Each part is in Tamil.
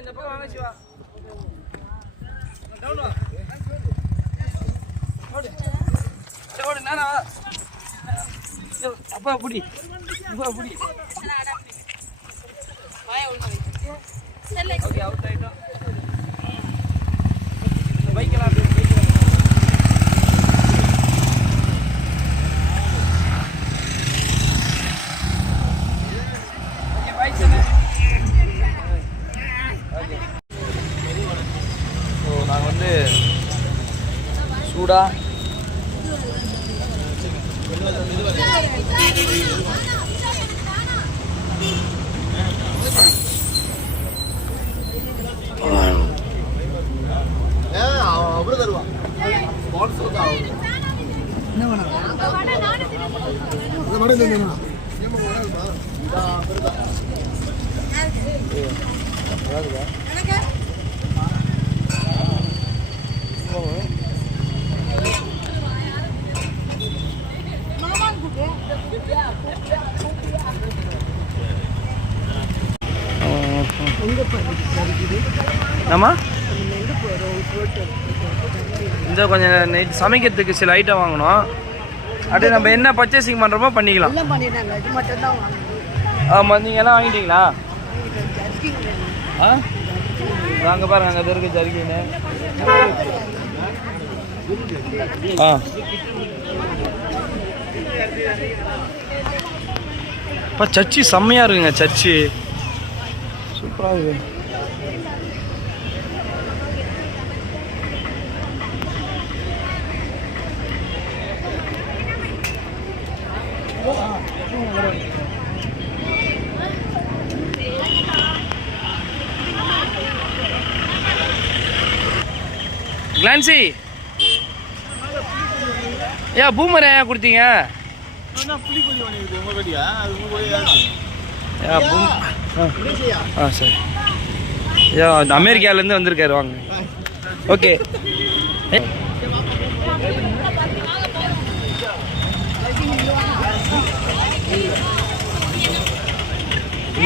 இந்த பக்கம் வாங்க சிவா. நானா அப்பா புடி புடி. ஓகே அவுட் ஆயிட்டோம். பைக்கெல்லாம் நாங்கள் வந்து சூடா அவரு தருவான் ஆமா இந்த கொஞ்சம் நைட் சமைக்கிறதுக்கு சில ஐட்டம் வாங்கணும். அப்படியே நம்ம என்ன பர்ச்சேசிங் பண்ணுறோமோ பண்ணிக்கலாம். ஆமாம் நீங்கள் எல்லாம் வாங்கிட்டீங்களா? ஆ வாங்க பாருங்க அங்கே இருக்கு ஜர்கின்னு. ஆ இப்போ சர்ச்சி செம்மையாக இருக்குங்க. சர்ச்சு சூப்பராக இருக்கு. கிளான்சி ஏன் பூமர் ஏன் கொடுத்தீங்க? சரி அமெரிக்காவிலேருந்து வந்திருக்காரு. வாங்க. ஓகே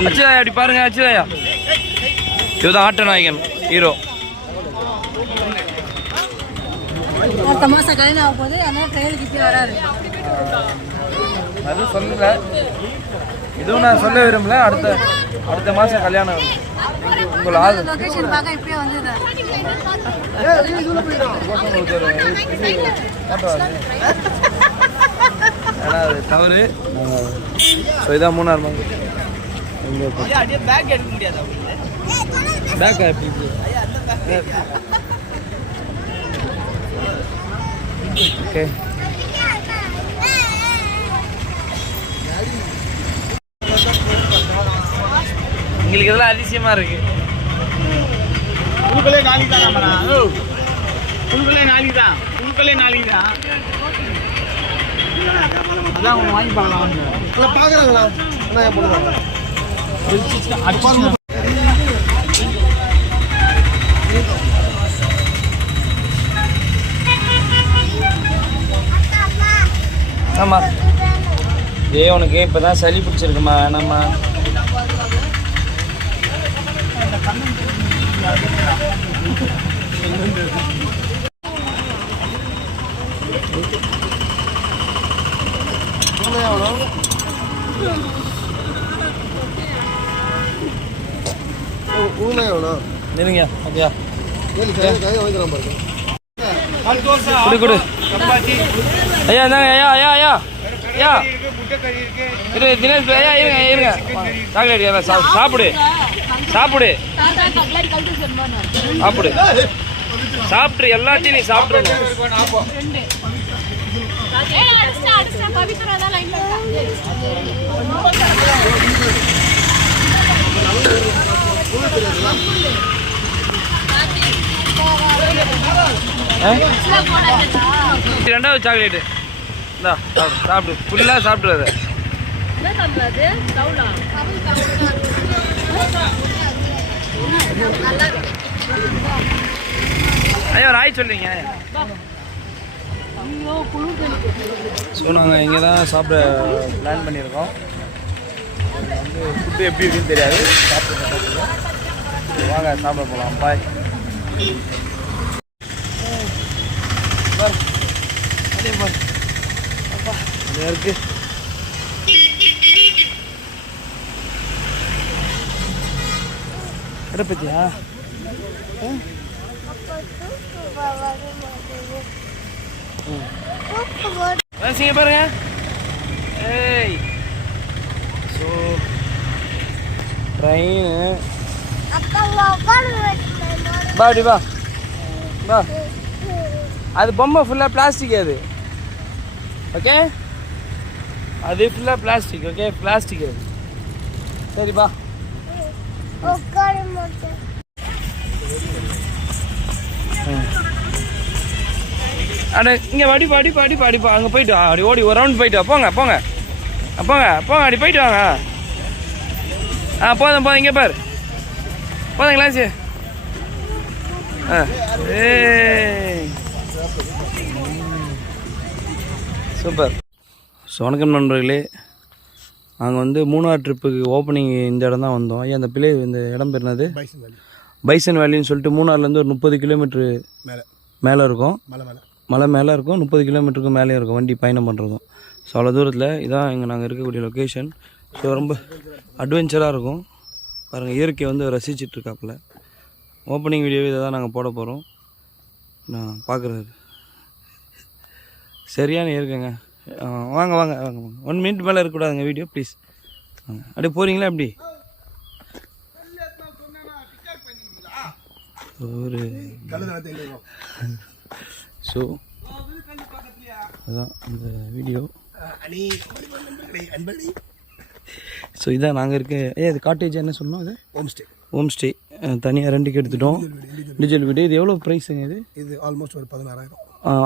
அச்சுதாயா அப்படி பாருங்க. அச்சுதாயா இதுதான் ஆட்ட நாயகன் ஹீரோ. அடுத்த மாதம் கல்யாணம் ஆக போது அதனால ட்ரெயினுக்கு வராரு. அதுவும் சொல்லல, இதுவும் நான் சொல்ல விரும்பல. அடுத்த மாதம் கல்யாணம் உங்களை லொகேஷன் பார்க்க இப்பயே வந்துடுறேன். ஏன்னா அது தவறு. ஸோ இதான் 3ஆம் மாதம். பேக் எடுக்க முடியாது. பேக் எப்படி ஓகே எங்களுக்கு இதெல்லாம் அதிசயமா இருக்கு. உங்களுக்குள்ளே நாளைக்கு தான் உங்களுக்குள்ளே நாளைக்கு தான் அதான் வாங்கி பார்க்கலாம். பார்க்குறாங்களா? ஆமா உனக்கு இப்பதான் சளி பிடிச்சிருக்குமா? வேணாம்மா. இருங்க அப்படியா? கொடு ஐயா இந்தாங்க. ஐயா ஐயா ஐயா ஐயா இரு தினேஷ் ஐயா இருங்க இருங்க. சாக்லேட் சாப்பிடு சாப்பிடு சாப்பிடு சாப்பிட்டு எல்லாத்தையும் நீ சாப்பிடுங்க. ரெண்டாவது சாக்லேட்டு இந்தா சாப்பிடு. ஃபுல்லாக சாப்பிடுறது. ஐயா ஒரு ஆய் சொல்றீங்க. ஸோ நாங்கள் இங்கே தான் சாப்பிட பிளான் பண்ணியிருக்கோம். வந்து ஃபுட்டு எப்படி இருக்குன்னு தெரியாது. சாப்பிட்டு வாங்க சாப்பிட போகலாம். பாய். அதே பாரு அப்பா நிறையா இருக்கு. கடை பற்றியா வாசிங்க பாருங்க. ஏய் ஸோ ட்ரெயின் பா அப்படி வா வா. அது பொம்மை ஃபுல்லாக பிளாஸ்டிக். அது ஓகே, அது ஃபுல்லாக பிளாஸ்டிக். ஓகே, பிளாஸ்டிக் அது. சரிப்பா. அட இங்கே வாடி பாடி பாடி பாடிப்பா. அங்கே போயிட்டு வா. அப்படி ஓடி ஒரு ரவுண்ட் போயிட்டு வா. போங்க போங்க போங்க போங்க. அப்படி போயிட்டு வாங்க. போதும் போதும். இங்கே பாரு போதும் கிளாஸு. சூப்பர். ஸோ வணக்கம் நண்பர்களே. நாங்கள் வந்து மூணார் ட்ரிப்புக்கு ஓப்பனிங் இந்த இடம் தான் வந்தோம். ஐயா அந்த இந்த இடம் பேர் என்னது? பைசன் வேலின்னு சொல்லிட்டு மூணார்லேருந்து ஒரு 30 கிலோமீட்ரு மேலே இருக்கும். மலை மேலே இருக்கும். 30 கிலோமீட்டருக்கு மேலேயும் இருக்கும் வண்டி பயணம் பண்ணுறதும். ஸோ அவ்வளோ தூரத்தில் இதான் இங்கே நாங்கள் இருக்கக்கூடிய லொக்கேஷன். ஸோ ரொம்ப அட்வென்ச்சராக இருக்கும். பாருங்கள், இயற்கையை வந்து ரசிச்சிட்ருக்காப்புல. ஓப்பனிங் வீடியோ இதை தான் நாங்கள் போட போகிறோம். நான் பார்க்குறது சரியான இருக்குங்க. வாங்க வாங்க வாங்க வாங்க. 1 மினிட் மேலே இருக்கக்கூடாதுங்க வீடியோ ப்ளீஸ். வாங்க. அப்படியே போகிறீங்களா எப்படி? ஒரு ஸோ அதுதான் இந்த வீடியோ. ஸோ இதான் நாங்கள் இருக்க. இது காட்டேஜ் என்ன சொன்னோம்? அது ஹோம் ஸ்டே தனியாக ரெண்டுக்கு எடுத்துட்டோம். இண்டிவிஜுவல் வீடு. இது எவ்வளோ ப்ரைஸுங்க? இது ஆல்மோஸ்ட் ஒரு 16,000.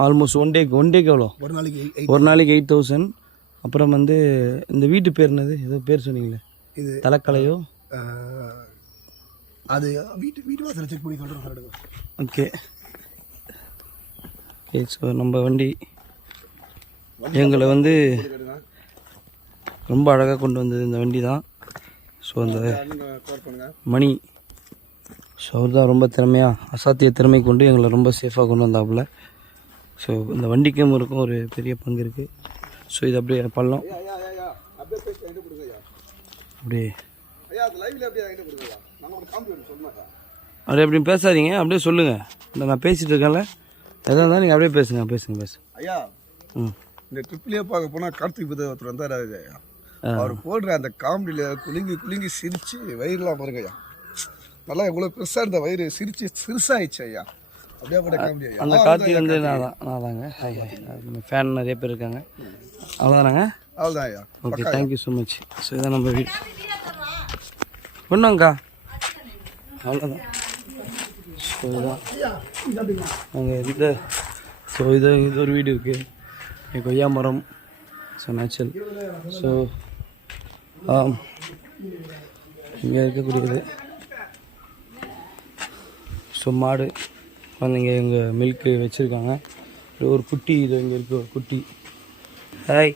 ஆல்மோஸ்ட் ஒன் டேக்கு எவ்வளோ? ஒரு நாளைக்கு 8,000. அப்புறம் வந்து இந்த வீட்டு பேர் என்னது? ஏதோ பேர் சொன்னீங்களே, இது தலைக்கலையோ? அது வீட்டு வாசல் செக் பண்ணி சொல்கிறேன். Okay okay. ஸோ நம்ம வண்டி எங்களை வந்து ரொம்ப அழகாக கொண்டு வந்தது இந்த வண்டி தான். ஸோ அந்த மணி ஸோ அவர் தான் ரொம்ப திறமையாக அசாத்திய திறமை கொண்டு எங்களை ரொம்ப சேஃபாக கொண்டு வந்தாப்புல. ஸோ இந்த வண்டிக்கும் இருக்கும் ஒரு பெரிய பங்கு இருக்குது. ஸோ இது அப்படியே பள்ளம் அப்படியே அப்படி பேசாதீங்க, அப்படியே சொல்லுங்கள். இல்லை நான் பேசிகிட்டு இருக்கேன்ல, எதாக இருந்தாலும் நீங்கள் அப்படியே பேசுங்க. ஐயா இந்த ட்ரிப்லேயே பார்க்க போனால் கார்த்திக் புத்தர் ஒருத்தர் வந்தார். ஐயா அவர் போடுற அந்த காமெடியில் குலுங்கி சிரித்து வயிறுலாம் பாருங்க ஐயா. நல்லா இவ்வளோ பெருசாக இருந்த வயிறு சிறுசாகிடுச்சு ஐயா. அப்படியே போட்ட காமெடி ஐயா. அந்த கார்த்திக் வந்து நான் தாங்க. ஃபேன் நிறைய பேர் இருக்காங்க. அவ்வளோதானாங்க? அவ்வளோதான் ஐயா. Okay, thank you so much. So இதான் நம்ம வீடு ஒன்றுங்கக்கா. அவ்வளோதான். ஸோ இதுதான் நாங்கள் இந்த ஸோ இது ஒரு வீடு இருக்குது. கொய்யா மரம். So natural. ஸோ இங்கே இருக்கக்கூடியது ஸோ மாடு குழந்தைங்க இங்கே மில்க்கு வச்சுருக்காங்க. ஒரு குட்டி இது இங்கே இருக்குது. ஒரு குட்டி. Hi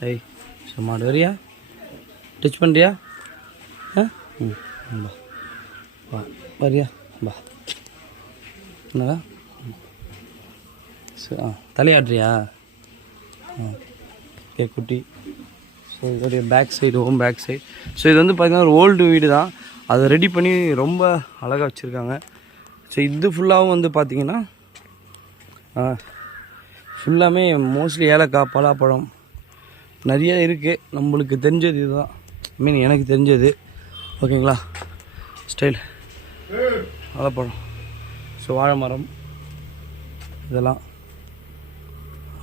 hi. ஸோ மாடு வரியா? டச் பண்ணுறியா? பா வா வரியா? பா என்னடா? ஸோ தலையாடுறியா? ஓகே குட்டி. ஸோ இதோடைய back side, home back side. So இது வந்து பார்த்திங்கன்னா ஒரு ஓல்டு வீடு தான். அதை ரெடி பண்ணி ரொம்ப அழகாக வச்சுருக்காங்க. ஸோ இது ஃபுல்லாகவும் வந்து பார்த்திங்கன்னா ஃபுல்லாமே மோஸ்ட்லி ஏலக்காய், பலாப்பழம் நிறைய இருக்குது. நம்மளுக்கு தெரிஞ்சது இதுதான். எனக்கு தெரிஞ்சது. ஓகேங்களா? ஸ்டைல் வாழைப்பழம். ஸோ வாழை மரம் இதெல்லாம்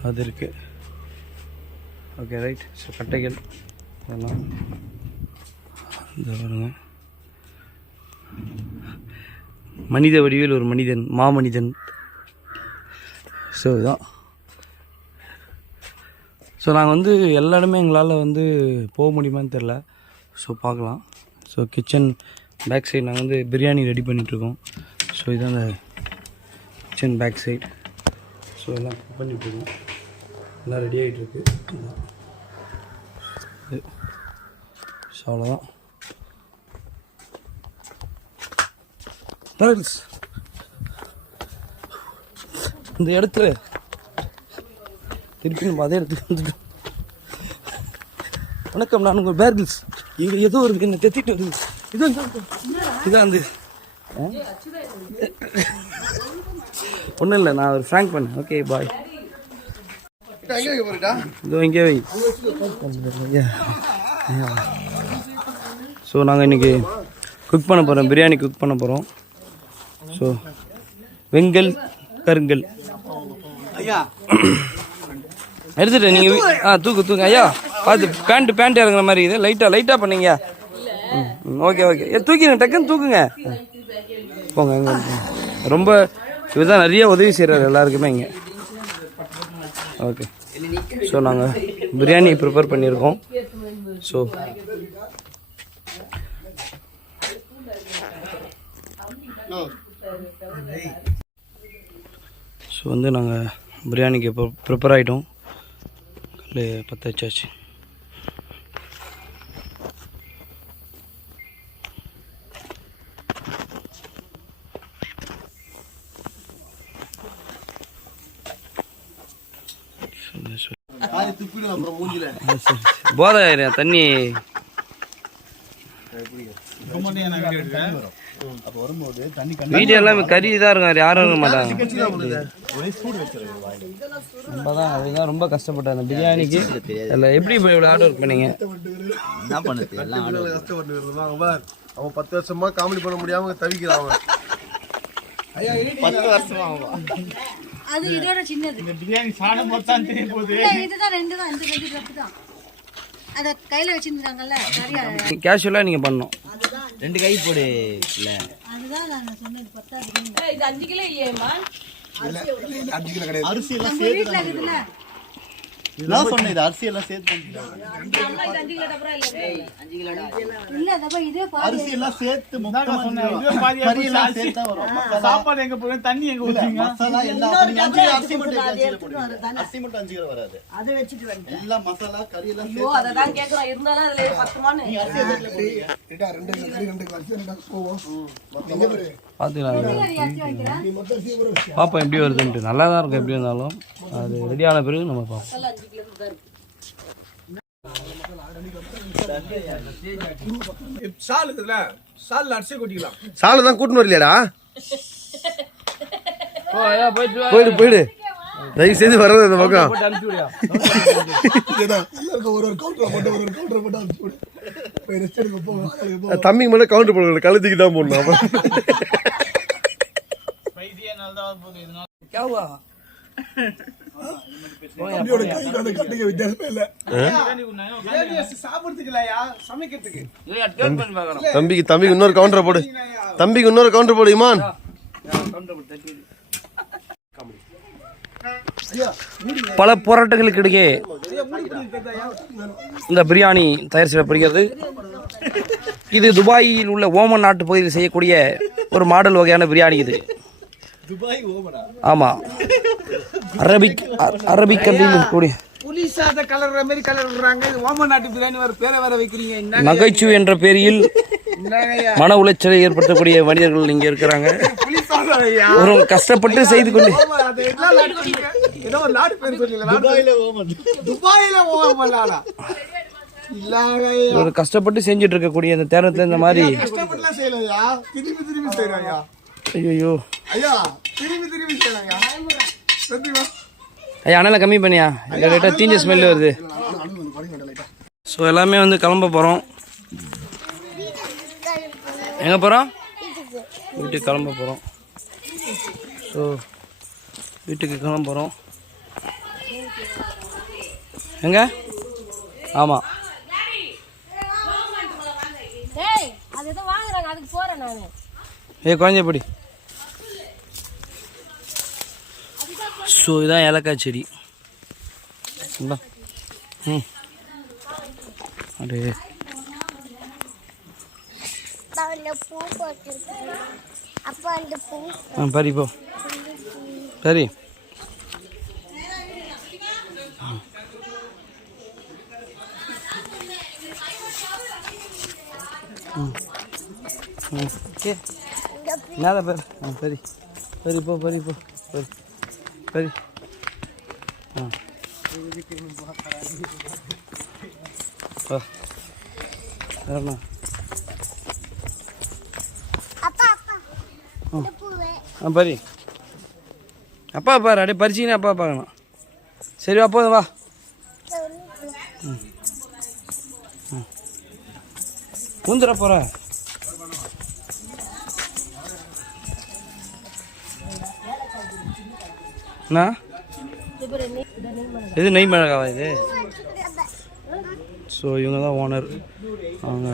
அது இருக்குது. Okay right. ஸோ கட்டைகள் இதெல்லாம் இந்த பாருங்க. மனித வடிவில் ஒரு மனிதன், மாமனிதன். ஸோ இதுதான். ஸோ நாங்கள் வந்து எல்லா இடமே எங்களால் வந்து போக முடியுமான்னு தெரில. ஸோ பார்க்கலாம். ஸோ கிச்சன் பேக் சைடு நாங்கள் வந்து பிரியாணி ரெடி பண்ணிகிட்ருக்கோம். ஸோ இதுதான் அந்த கிச்சன் பேக் சைடு. ஸோ எல்லாம் குக் பண்ணிகிட்ருக்கோம். எல்லாம் ரெடி ஆகிட்டுருக்கு. ஸோ அவ்வளோதான். பேரல்ஸ் இந்த இடத்துல திருப்பி நம்ம அதே இடத்துக்கு வந்துட்டோம். வணக்கம், நான் உங்கள் பேர்கில்ஸ். இங்கே ஏதோ இருக்கு, என்ன தெத்திட்டு வருது. இதான் அந்த ஒன்றும் இல்லை, நான் ஒரு ஃப்ராங்க் பண்ணேன். Okay bye. இதோ இங்கே வை. ஸோ நாங்கள் இன்றைக்கி குக் பண்ண போகிறோம், பிரியாணி குக் பண்ண போகிறோம். ஸோ வெங்கல் கருங்கல் எடுத்துட்டு நீங்கள் தூக்கு ஐயா பார்த்து பேண்ட் இறங்குற மாதிரி இது லைட்டாக பண்ணீங்க. ஓகே தூக்கிங்க, டக்குன்னு தூக்குங்க. போங்க ரொம்ப இதுதான் நிறைய உதவி செய்கிறார் எல்லாருக்குமே இங்கே. ஓகே, ஸோ நாங்கள் பிரியாணி ப்ரிப்பேர் பண்ணியிருக்கோம். ஸோ வந்து நாங்கள் பிரியாணிக்கு இப்போ ப்ரிப்பேர் ஆகிட்டோம். கல் பற்ற வச்சாச்சு. போதை தண்ணி வீடியோ எல்லாமே கறி தான் இருக்கும், யாரும் இருக்க மாட்டாங்க. அதுதான் ரொம்ப கஷ்டப்பட்டேன் அந்த பிரியாணிக்கு. அதில் எப்படி இவ்வளோ ஹார்ட் ஒர்க் பண்ணீங்க? என்ன பண்ணுது எல்லாம் அவன் 10 வருஷமா காமெடி பண்ண முடியாம தவிக்கிறான். 10 வருஷமா அது இதோட சின்னது. இந்த பிரியாணி சாப்பிடும் போது தான் தெரிய போகுது. இதுதான் ரெண்டு கப்பு தான். அத கையில வச்சிருந்தாங்கல்ல சரியா. கேஷுவலாக நீங்கள் பண்ணணும். 2 கை போடு. இல்ல அதுதான் நான் சொன்னது 10 இது 5 கிலோ இல்லையேம்மா. 5 கிலோ கிடையாது. அரிசி எல்லாம் நம்ம வீட்ல இருக்குதுல. நான் சொன்னேன் இது அரிசி எல்லாம் சேர்த்து அம்மா 5 கிலோ டபரா இல்ல. 5 கிலோ இல்ல தப்பா இதே பாதி. அரிசி எல்லாம் சேர்த்து நான் சொன்னேன் இதுவே பாதியா கறி எல்லாம் சேர்த்தா வரும். சாப்பாடு எங்க போறேன், தண்ணி எங்க ஊத்துறீங்க? மசாலா எல்லாம் அரிசி மட்டும் 5 கிலோ போடுங்க. அரிசி மட்டும் 5 கிலோ வராது. அத வெச்சிட்டு வந்து எல்லாம் மசாலா கறி எல்லாம் ஐயோ அத தான் கேக்குறோம். இருந்தாலும் அதுல 10 மானு. அரிசி எதுல போடுங்க? ரெண்டா 2 கறி 2 அரிசி 2 போவோம். பார்த்துக்கலாம், பார்ப்போம் எப்படி வருதுன்ட்டு. நல்லா தான் இருக்கும் எப்படி இருந்தாலும். அது ரெடியான பிறகு நம்ம பார்ப்போம். 5 கிலோ தான் இருக்கு. சால் இருக்குல்ல, சால்ல அரிசி கொட்டிக்கலாம். சாலை தான் கூட்டின்னு வரலையாடா? போயிடு தயவு செய்து வர்றது இந்த பக்கம். ஒரு கவுண்டர் போட்டு அனுப்பிச்சு விடு. போய் ரெஸ்ட் எடுக்க போங்க. தம்பிக்கு மட்டும் கவுண்டர் போடணும், கழுத்துக்கு தான் போடணும். பைத்தியனால தான் போகுது இதனால. தம்பியோட கை கட்டிங்க வித்தியாசமே இல்ல. சாப்பிடுறதுக்கு இல்லையா, சமைக்கிறதுக்கு. தம்பிக்கு இன்னொரு கவுண்டர் போடு. தம்பிக்கு இன்னொரு கவுண்டர் போடு இமான். பல போராட்டங்களுக்கு இடையே இந்த பிரியாணி தயார் செய்யப்படுகிறது. இது துபாயில் உள்ள ஓமன் நாட்டு பகுதியில் செய்யக்கூடிய ஒரு மாடல் வகையான பிரியாணி இது. ஆமாம், அரபிக் கண்ட்ரியில் கூடிய புலிசாத கலர்ற மாதிரி கலர்றாங்க. இது ஓமன் நாட்டு பிரியாணி வர பேரை வேற வைக்கிறீங்க. நகைச்சுவை என்ற பெயரில் மன உளைச்சலை ஏற்படுத்தக்கூடிய மனிதர்கள் இங்கே இருக்கிறாங்க. ஒரு கஷ்டப்பட்டு செய்து கொண்டு ஏதோ ஒரு நாட்டு பேர் சொல்லல. துபாயில ஓமன் ஒரு கஷ்டப்பட்டு செஞ்சுட்டு இருக்கக்கூடிய இந்த தேரத்துல இந்த மாதிரி கஷ்டப்பட்டுலாம் செய்யலையா, திரும்பி செய்யறாயா. ஐயோ ஐயா திரும்பி செய்யறாயா. ஐயா அனலை கம்மி பண்ணியா, லைட்டாக தீஞ்ச ஸ்மெல் வருது. ஸோ எல்லாமே வந்து கிளம்ப போகிறோம். எங்கே போகிறோம்? வீட்டுக்கு கிளம்ப போகிறோம். ஸோ வீட்டுக்கு கிளம்ப போகிறோம். எங்க? ஆமாம், ஏய் அது ஏதோ வாங்குறாங்க, அதுக்கு போறேன் நான். குழந்தை படி. ஸோ இதான் ஏலக்காய் செடி. அடே பரி போ சரி. ஓகே என்னடா பேர் சரி சரி போ சரி போ சரி சரி ஆ வேறண்ணா பரி அப்பா பாரு அப்படியே பறிச்சிங்கன்னா அப்பா பார்க்கணும் சரி வா போதும் வா பூந்துட போகிற அண்ணா இது நெய் மிளகாவா இது ஸோ இவங்க தான் ஓனர் அவங்க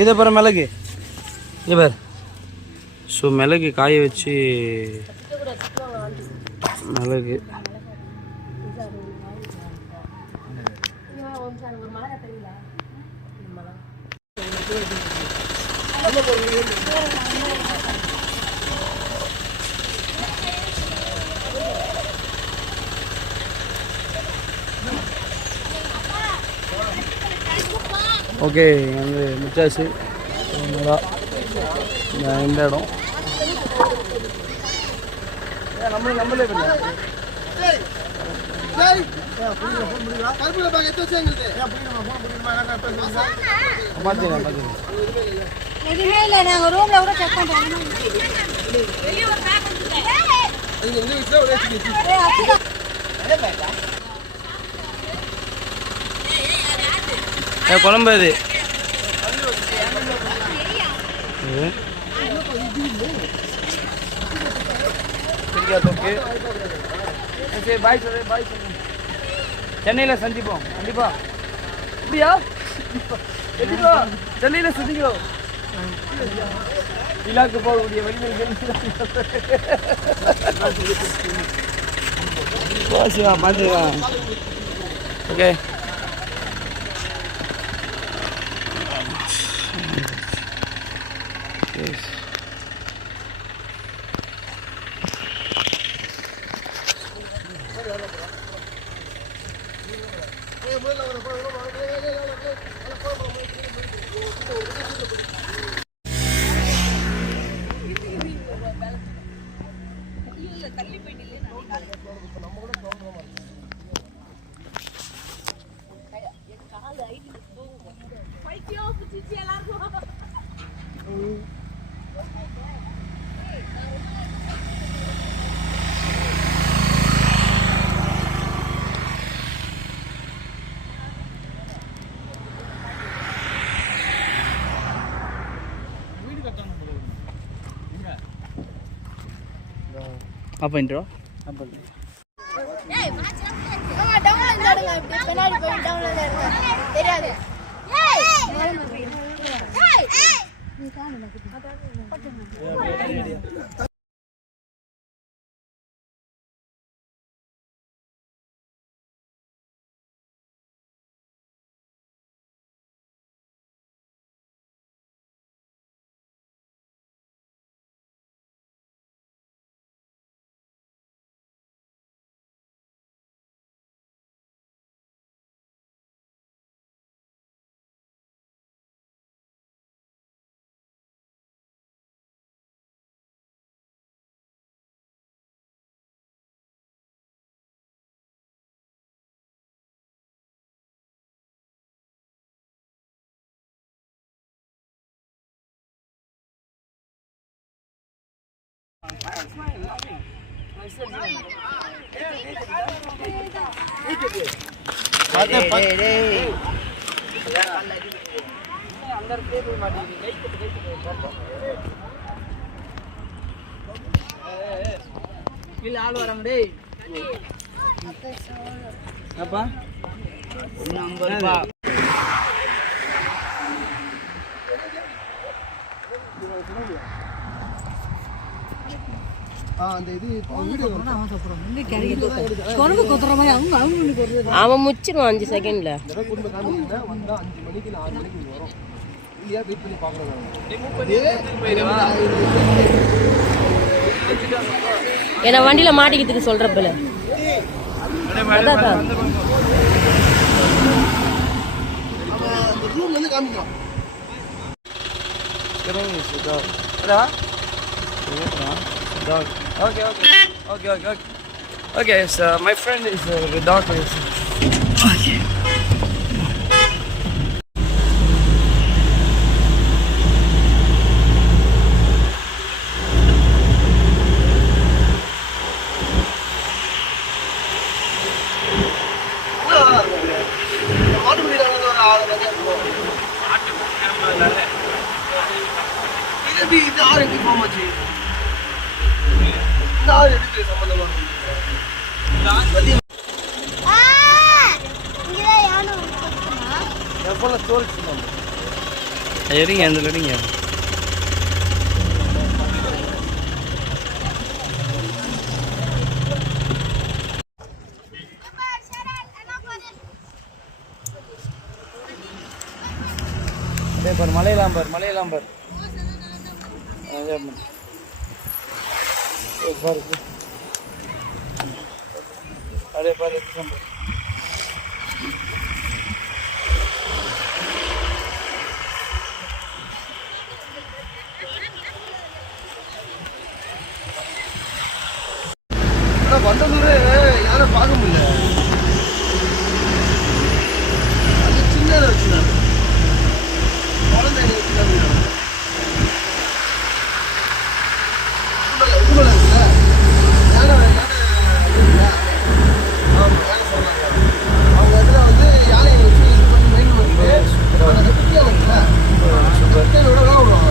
இது அப்புறம் மிளகு இது பார் ஸோ மிளகு காய வச்சு மிளகு ஓகே வந்து முச்சாச்சு இந்த இடம் நம்மளே எதுவுமே இல்லை நாங்கள் ரூமில் கூட செக் பண்ணுறோம் குழம்பு அது பாய் சொல்லு பாய் சொல்லு சென்னையில் சந்திப்போம் கண்டிப்பா அப்படியா கண்டிப்பா சென்னையில் சந்திக்கிறோம் விழாக்கு போகக்கூடிய வழிகள் சிவா பார்த்துக்கலாம் ஓகே அப்போ இன்ட்ரோ அப்போ தெரியாது ஆள் வராங்க டேய் அப்பா 50 ரூபாய் அவன் முச்சிருவான் 5 செகண்ட்ல. ஏன்னா வண்டியில மாட்டிக்கிறதுக்கு சொல்றப்பல Kiran is the dog. Ada? Dog. Okay. Okay, so my friend is the dog. Okay. மாட்டு பிடிக்கிறாங்க ஒரு ஆள் நிறைய இருக்கும். இது எப்படி இந்த ஆறு எப்படி போமாச்சு? இந்த ஆறு எதுக்கு சம்பந்தமா எவ்வளோ ஸ்டோரிஸ் எடுங்க அந்த எடுங்க. அதே பாரு மலையெல்லாம் பாரு அதே பாரு அதே பாரு ஆனால் வண்டலூர் யாரும் பார்க்க முடியல. அது சின்னதை வச்சுருந்தாங்க, குழந்தை வச்சுருந்தாங்க. உங்களை இருக்குல்ல யானை சொன்னாங்க. அவங்க இடத்துல வந்து யானையை வச்சு இது பண்ணி மெயின் பண்ணிட்டு அந்த குட்டியாக இருக்குல்ல குட்டியோட தான் விடுவாங்க.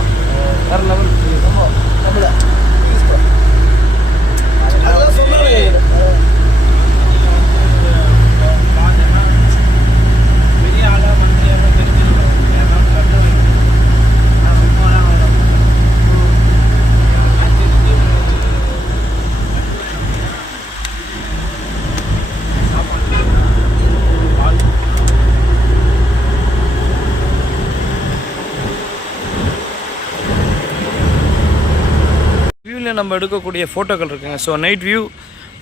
வேறு லெவல் தமிழை அதெல்லாம் சொல்லுவாங்க. வியூவில் நம்ம எடுக்கக்கூடிய ஃபோட்டோக்கள் இருக்குங்க. ஸோ நைட் வியூ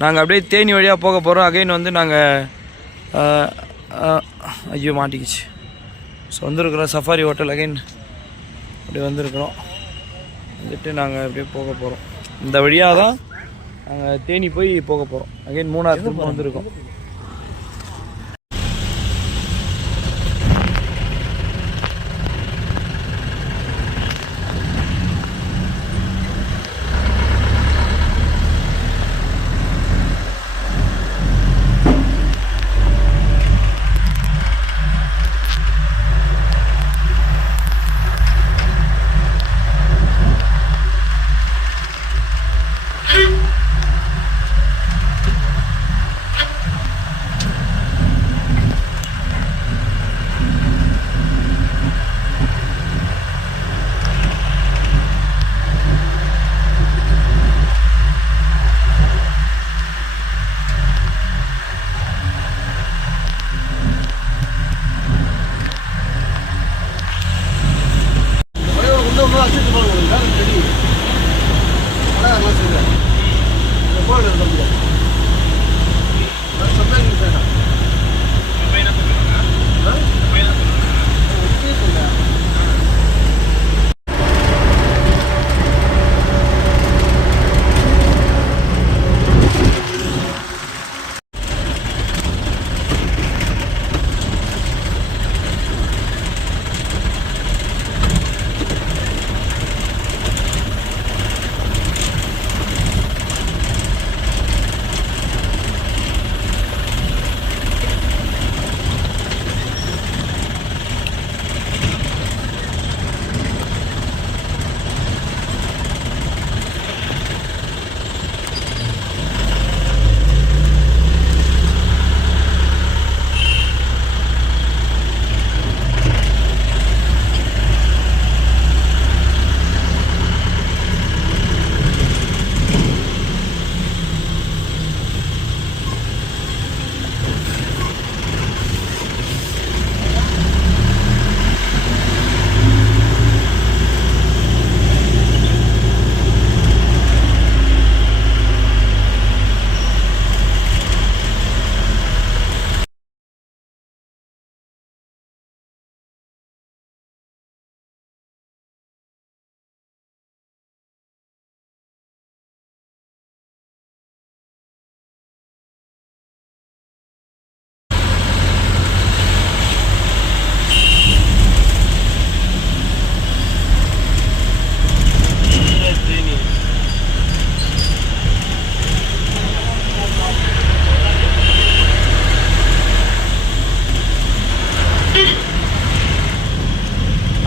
நாங்கள் அப்படியே தேனி வழியாக போக போகிறோம். அகைன் வந்து நாங்கள் ஐயோ மாட்டிக்கிச்சு. ஸோ வந்துருக்குறோம் சஃபாரி ஹோட்டல். அகைன் அப்படியே வந்திருக்கிறோம். வந்துட்டு நாங்கள் அப்படியே போக போகிறோம். இந்த வழியாக தான் நாங்கள் தேனி போய் போக போகிறோம். அகைன் 3ஆவது திரும்ப வந்திருக்கோம்.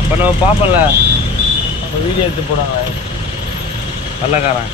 இப்போ நம்ம பார்ப்போம்ல வீடியோ எடுத்து போடுவாங்க வெள்ளைக்காரன்.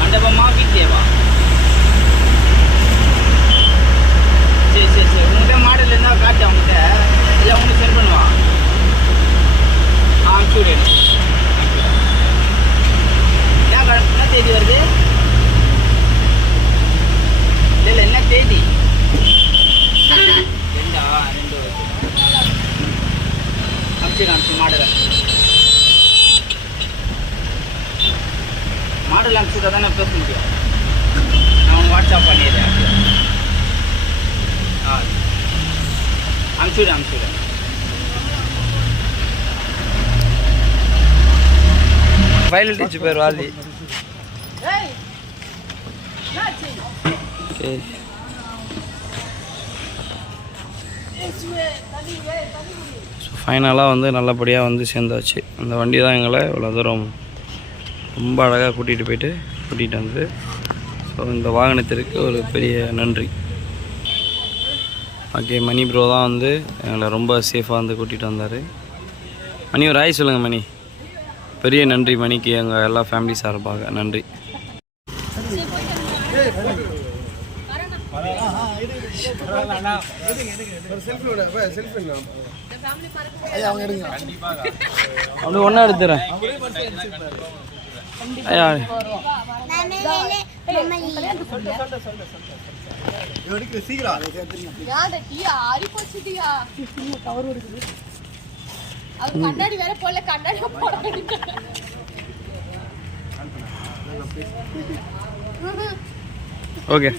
மண்டபமா வீட்லேயேவா? சரி சரி சரி. உங்கள்கிட்ட மாடல் இருந்தால் காட்டு அவங்ககிட்ட, இல்லை உங்களுக்கு சென்ட் பண்ணுவா. அனுப்பிச்சுடு. என்ன தேதி வருது? இல்லை என்ன தேதி? 2 அனுப்பிச்சு மாடலை அனுப்பிச்சுட்டா தான் நான் பேச முடியும். நான் வாட்ஸ்அப் பண்ணிடுறேன். அனுப்பிச்சுடு. ஃபைனல் டச் பேர் வாதி. ஃபைனலாக வந்து நல்லபடியாக வந்து சேர்ந்தாச்சு. அந்த வண்டி தான் எங்களை இவ்வளோ தூரம் ரொம்ப அழகாக கூட்டிகிட்டு வந்தது. ஸோ இந்த வாகனத்திற்கு ஒரு பெரிய நன்றி. ஓகே, மணி ப்ரோ தான் வந்து எங்களை ரொம்ப சேஃபாக வந்து கூட்டிகிட்டு வந்தார். மணி ஒரு ஆய் சொல்லுங்கள் மணி. பெரிய நன்றி மணிக்கு, எங்கள் எல்லா ஃபேமிலி சார்பாக நன்றி. அப்படி ஒன்றா எடுத்துறேன். ஐயா கண்ணாடி வேற போல கண்ணாடி ஓகே.